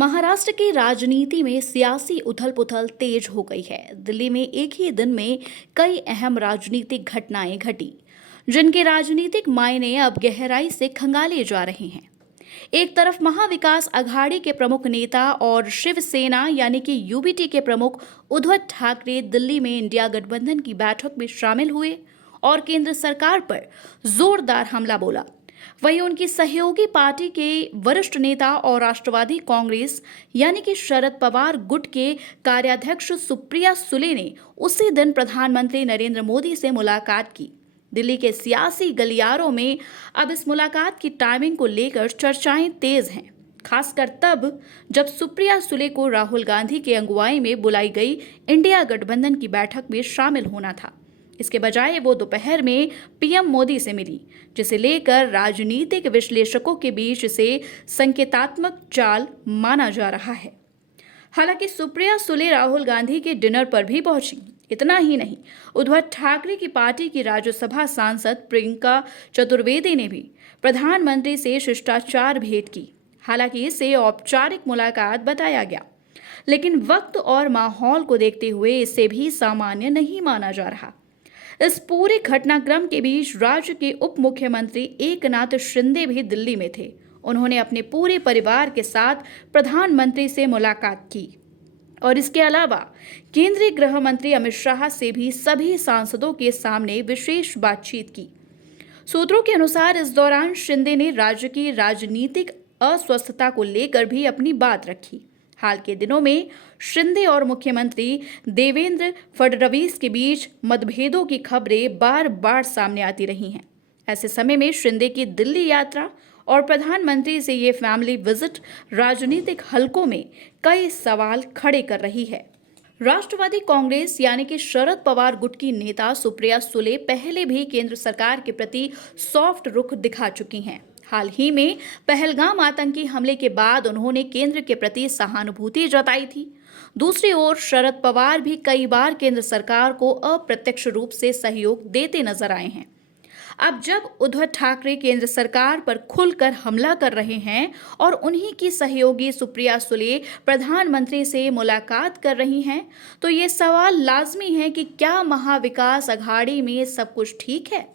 महाराष्ट्र की राजनीति में सियासी उथल-पुथल तेज हो गई है। दिल्ली में एक ही दिन में कई अहम राजनीतिक घटनाएं घटी, जिनके राजनीतिक मायने अब गहराई से खंगाले जा रहे हैं। एक तरफ महाविकास अघाड़ी के प्रमुख नेता और शिवसेना यानी कि यूबीटी के प्रमुख उद्धव ठाकरे दिल्ली में इंडिया गठबंधन की बैठक में शामिल हुए और केंद्र सरकार पर जोरदार हमला बोला। वहीं उनकी सहयोगी पार्टी के वरिष्ठ नेता और राष्ट्रवादी कांग्रेस यानी कि शरद पवार गुट के कार्याध्यक्ष सुप्रिया सुले ने उसी दिन प्रधानमंत्री नरेंद्र मोदी से मुलाकात की। दिल्ली के सियासी गलियारों में अब इस मुलाकात की टाइमिंग को लेकर चर्चाएं तेज हैं, खासकर तब जब सुप्रिया सुले को राहुल गांधी की अगुवाई में बुलाई गई इंडिया गठबंधन की बैठक में शामिल होना था। इसके बजाय वो दोपहर में पीएम मोदी से मिली, जिसे लेकर राजनीतिक विश्लेषकों के बीच इसे संकेतात्मक चाल माना जा रहा है। हालांकि सुप्रिया सुले राहुल गांधी के डिनर पर भी पहुंची। इतना ही नहीं, उद्धव ठाकरे की पार्टी की राज्यसभा सांसद प्रियंका चतुर्वेदी ने भी प्रधानमंत्री से शिष्टाचार भेंट की। हालांकि इसे औपचारिक मुलाकात बताया गया, लेकिन वक्त और माहौल को देखते हुए इसे भी सामान्य नहीं माना जा रहा। इस पूरे घटनाक्रम के बीच राज्य के उप मुख्यमंत्री एकनाथ शिंदे भी दिल्ली में थे। उन्होंने अपने पूरे परिवार के साथ प्रधानमंत्री से मुलाकात की और इसके अलावा केंद्रीय गृह मंत्री अमित शाह से भी सभी सांसदों के सामने विशेष बातचीत की। सूत्रों के अनुसार इस दौरान शिंदे ने राज्य की राजनीतिक अस्वस्थता को लेकर भी अपनी बात रखी। हाल के दिनों में शिंदे और मुख्यमंत्री देवेंद्र फडणवीस के बीच मतभेदों की खबरें बार बार सामने आती रही हैं। ऐसे समय में शिंदे की दिल्ली यात्रा और प्रधानमंत्री से ये फैमिली विजिट राजनीतिक हलकों में कई सवाल खड़े कर रही है। राष्ट्रवादी कांग्रेस यानी कि शरद पवार गुट की नेता सुप्रिया सुले पहले भी केंद्र सरकार के प्रति सॉफ्ट रुख दिखा चुकी हैं। हाल ही में पहलगाम आतंकी हमले के बाद उन्होंने केंद्र के प्रति सहानुभूति जताई थी। दूसरी ओर शरद पवार भी कई बार केंद्र सरकार को अप्रत्यक्ष रूप से सहयोग देते नजर आए हैं। अब जब उद्धव ठाकरे केंद्र सरकार पर खुलकर हमला कर रहे हैं और उन्हीं की सहयोगी सुप्रिया सुले प्रधानमंत्री से मुलाकात कर रही हैं, तो ये सवाल लाजमी है कि क्या महाविकास अघाड़ी में सब कुछ ठीक है।